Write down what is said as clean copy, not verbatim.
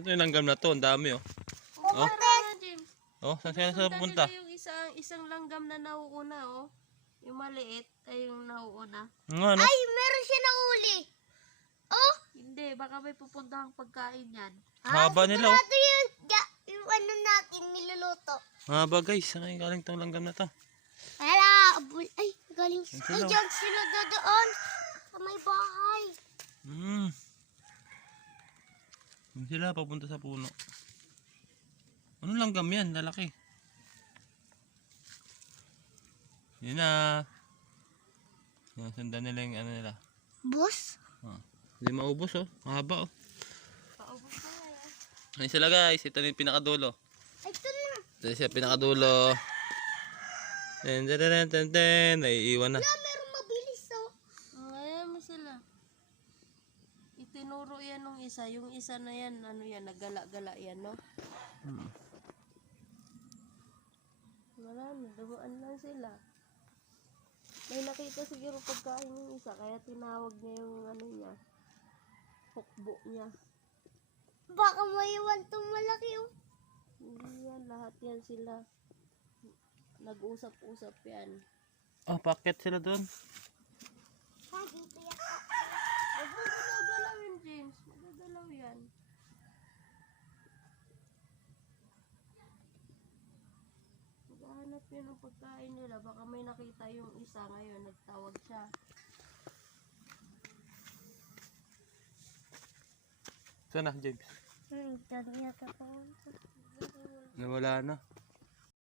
Ito yung langgam na to, ang dami oh. Oh, James. oh, saan sila pupunta? Yung isang langgam na nauuna, oh. Yung maliit ay yung nauuna. Nga, no? Ay, meron siya na uli. Oh, Hindi, baka may pupuntahang pagkain yan. Haba nila oh. ito yung ano natin niluluto. Haba guys, saan kayo galing tong langgam na to? Ay, galing. Ay, Ay, sila. dyan sila dadaan. Sa may bahay. Doon sila papunta sa puno. Ano langgam yan? Lalaki. Yun na. Sundan nila yung ano nila. Boss? Hindi maubos oh. Mahaba oh. Paubos na yan. Ayun sila guys. Ito na yung pinakadulo. Ay, ito na. Ito siya pinakadulo. Ten. Naiiwan na. Meron mabilis oh. Ayan mo sila. Itinuro yan nung isa. Yung isa na yan, ano yan, naggala-gala yan, no? Wala na, dumaan lang sila. May nakita siguro pagkain yung isa, kaya tinawag niya yung ano niya, hukbo niya. Baka maiwan tong malaki oh. Hindi yan, lahat yan sila. Nag-usap-usap yan. Oh, paket sila doon. Ha, dito yan. Huwag mo ginagalaw yun, James. Magagalaw yan. Maghahanap yan ng pagkain nila. Baka may nakita yung isa ngayon. Nagtawag siya. Saan na, James? Dali yata po. Nawala na.